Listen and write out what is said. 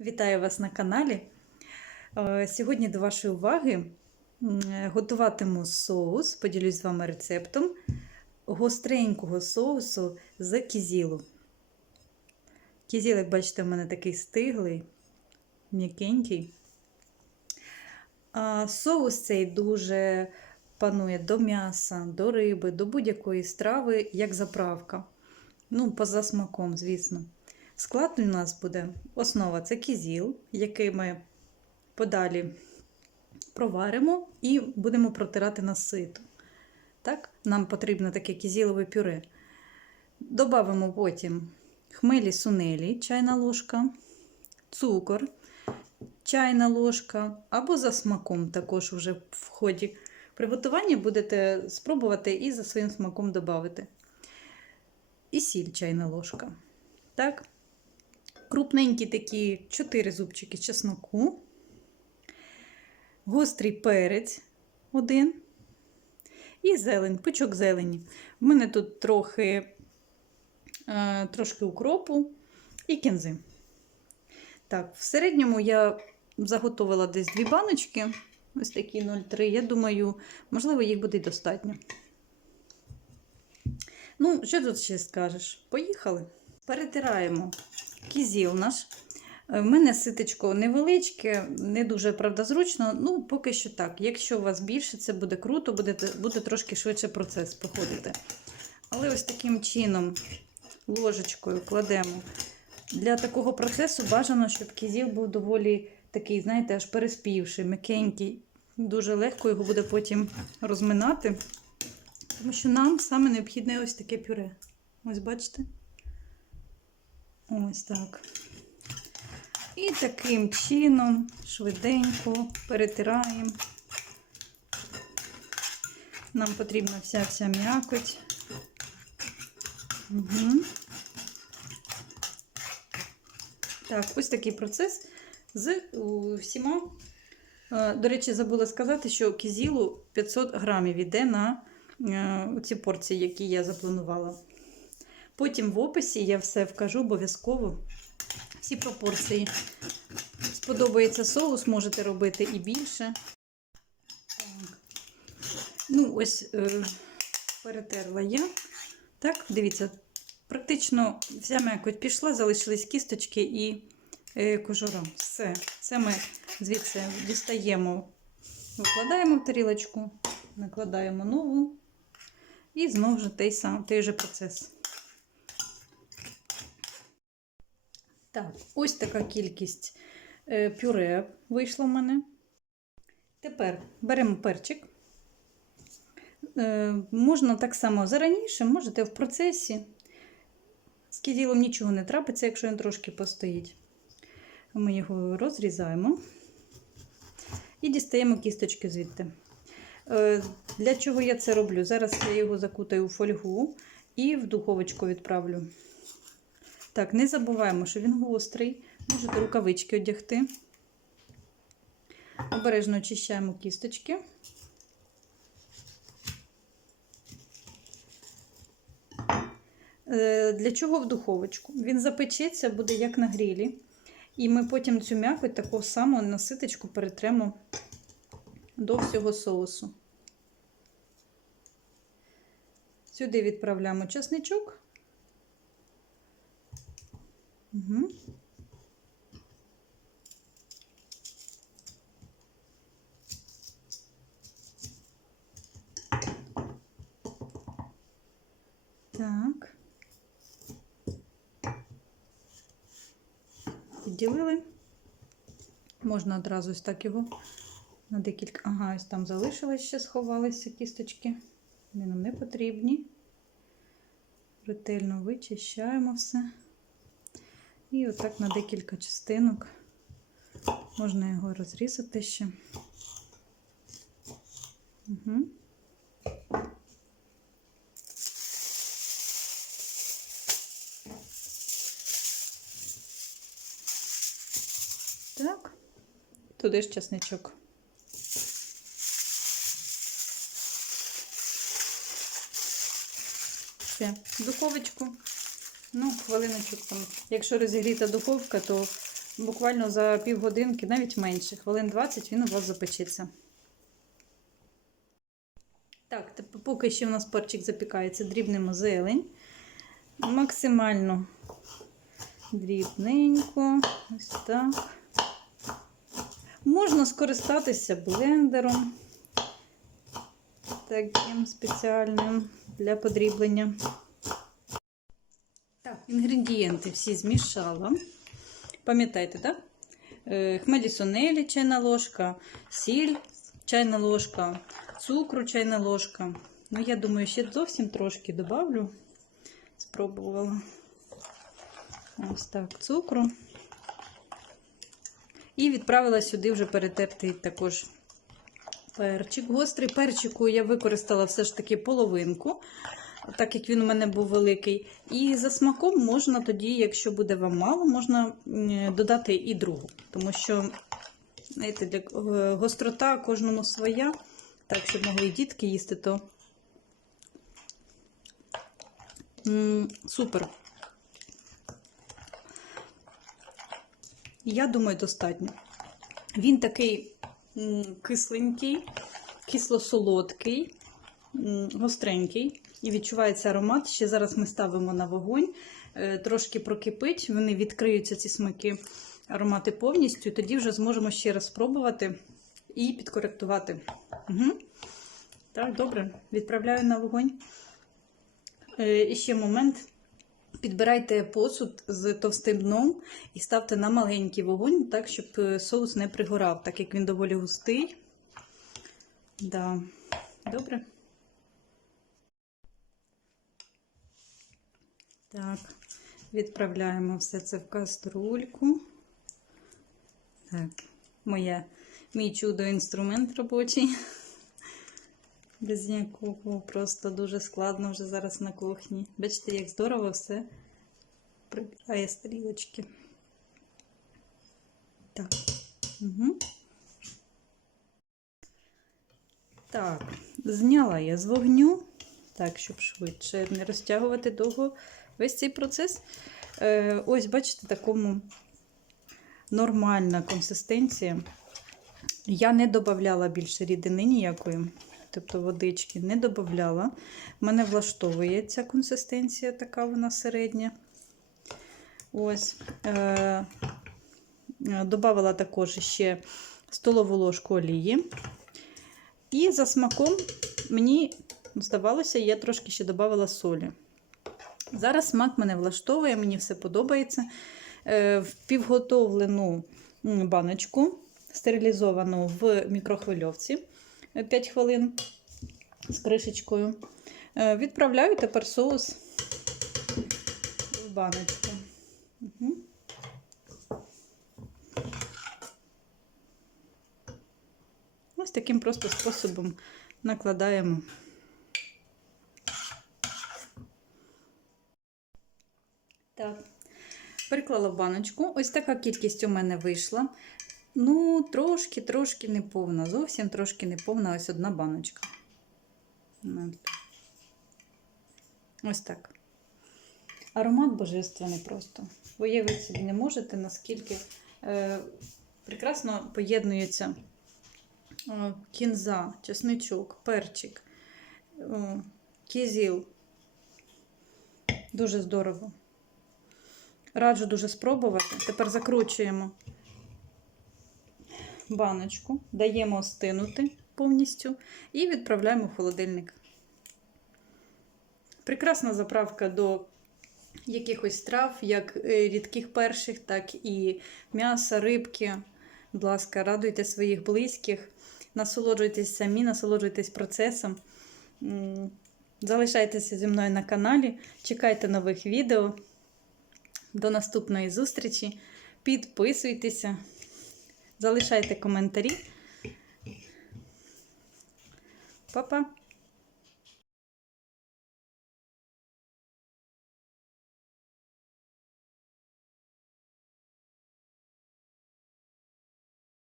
Вітаю вас на каналі. Е, Сьогодні до вашої уваги готуватиму соус, поділюсь з вами рецептом гостренького соусу з кізілу. Кізіл, як бачите, в мене такий стиглий, м'якенький. Соус цей дуже панує до м'яса, до риби, до будь-якої страви, як заправка. Ну, поза смаком, звісно. Склад у нас буде основа це кізіл, який ми подалі проваримо і будемо протирати на сито. Так? Нам потрібно таке кізілове пюре. Добавимо потім хмелі сунелі, чайна ложка, цукор, чайна ложка, або за смаком також вже в ході приготування будете спробувати і за своїм смаком додати. І сіль чайна ложка. Так? Крупненькі такі 4 зубчики чесноку, гострий перець один і зелень, пучок зелені. В мене тут трохи, е, трошки укропу і кінзи. Так, в середньому я заготовила десь дві баночки, ось такі 0,3. Я думаю, можливо, їх буде достатньо. Ну, що тут ще скажеш? Поїхали. Перетираємо кізіл наш. Е, В мене ситечко невеличке, не дуже правдозручно. Ну, поки що так. Якщо у вас більше, це буде круто, буде, буде трошки швидше процес проходити. Але ось таким чином, ложечкою кладемо. Для такого процесу бажано, щоб кізіл був доволі такий, знаєте, аж переспівший, м'якенький. Дуже легко його буде потім розминати. Тому що нам саме необхідне ось таке пюре. Ось бачите? Ось так. І таким чином швиденько перетираємо. Нам потрібна вся вся м'якоть. Угу. Так, ось такий процес з всіма. Е, До речі, забула сказати, що кізілу 500 грамів йде на е, ці порції, які я запланувала. Потім в описі я все вкажу обов'язково. Всі пропорції. Сподобається соус, можете робити і більше. Ну, ось е, перетерла я. Так, дивіться, практично вся м'якоть пішла, залишились кісточки і е, кожура. Все. Це ми звідси дістаємо, викладаємо в тарілочку, накладаємо нову. І знову ж той, сам, той же процес. Так, ось така кількість е, пюре вийшла в мене. Тепер беремо перчик. Е, можна так само зараніше, можете в процесі. З кізілом нічого не трапиться, якщо він трошки постоїть. Ми його розрізаємо і дістаємо кісточки звідти. Е, для чого я це роблю? Зараз я його закутаю у фольгу і в духовочку відправлю. Так, не забуваємо, що він гострий. Можете рукавички одягти. Обережно очищаємо кісточки. Е, Для чого в духовочку? Він запечеться, буде як на грілі. І ми потім цю м'якоть такого самого на ситочку перетремо до всього соусу. Сюди відправляємо чесничок. Так. Відділили. Можна одразу ось так його на декілька. Ага, ось там залишилось ще сховалися кісточки. Вони нам не потрібні. Ретельно вичищаємо все. І отак на декілька частинок можна його розрізати ще. Угу. Так, туди ж чесничок. Все, духовочку. Ну, хвилиночок там. Якщо розігріта духовка, то буквально за півгодинки, навіть менше, хвилин 20 він у вас запечеться. Так, поки що у нас перчик запікається, дрібнемо зелень. Максимально дрібненько. Ось так. Можна скористатися блендером таким спеціальним для подріблення. Інгредієнти всі змішала. Пам'ятаєте, так? Е, Хмелі сунелі чайна ложка, сіль чайна ложка, цукру чайна ложка. Ну, я думаю, ще зовсім трошки добавлю. Спробувала. Ось так, цукру. І відправила сюди вже перетертий також перчик. Гострий перчику я використала все ж таки половинку, так як він у мене був великий. І за смаком можна тоді, якщо буде вам мало, можна додати і другу. Тому що, знаєте, для е, гострота кожному своя. Так, щоб могли і дітки їсти, то супер. Я думаю, достатньо. Він такий кисленький, кисло-солодкий, гостренький. І відчувається аромат. Ще зараз ми ставимо на вогонь, е, трошки прокипить, вони відкриються, ці смаки, аромати повністю. Тоді вже зможемо ще раз спробувати і підкоректувати. Угу. Так, добре, відправляю на вогонь. Е, І ще момент. Підбирайте посуд з товстим дном і ставте на маленький вогонь, так, щоб е, соус не пригорав, так як він доволі густий. Да. Добре. Так, відправляємо все це в каструльку. Так, моя, мій чудо-інструмент робочий. Без якого просто дуже складно вже зараз на кухні. Бачите, як здорово все прибирає стрілочки. Так. Угу. Так, зняла я з вогню, так, щоб швидше не розтягувати довго весь цей процес. Е, ось, бачите, такому нормальна консистенція. Я не додавала більше рідини ніякої, тобто водички не додавала. Мене влаштовує ця консистенція, така вона середня. Ось. Е, Добавила також ще столову ложку олії. І за смаком мені здавалося, я трошки ще додавала солі. Зараз смак мене влаштовує, мені все подобається. Е, В півготовлену баночку, стерилізовану в мікрохвильовці 5 хвилин з кришечкою. Е, Відправляю тепер соус в баночку. Угу. Ось таким просто способом накладаємо. Так, переклала баночку. Ось така кількість у мене вийшла. Ну, трошки, трошки не повна. Зовсім трошки не повна ось одна баночка. Ось так. Аромат божественний просто. Виявити собі не можете, наскільки е, прекрасно поєднується е, кінза, чесничок, перчик, е, кізіл. Дуже здорово. Раджу дуже спробувати. Тепер закручуємо баночку, даємо остинути повністю і відправляємо в холодильник. Прекрасна заправка до якихось трав, як е, рідких перших, так і м'яса, рибки. Будь ласка, радуйте своїх близьких, насолоджуйтесь самі, насолоджуйтесь процесом. Залишайтеся зі мною на каналі, чекайте нових відео. До наступної зустрічі. Підписуйтеся, залишайте коментарі. Па-па!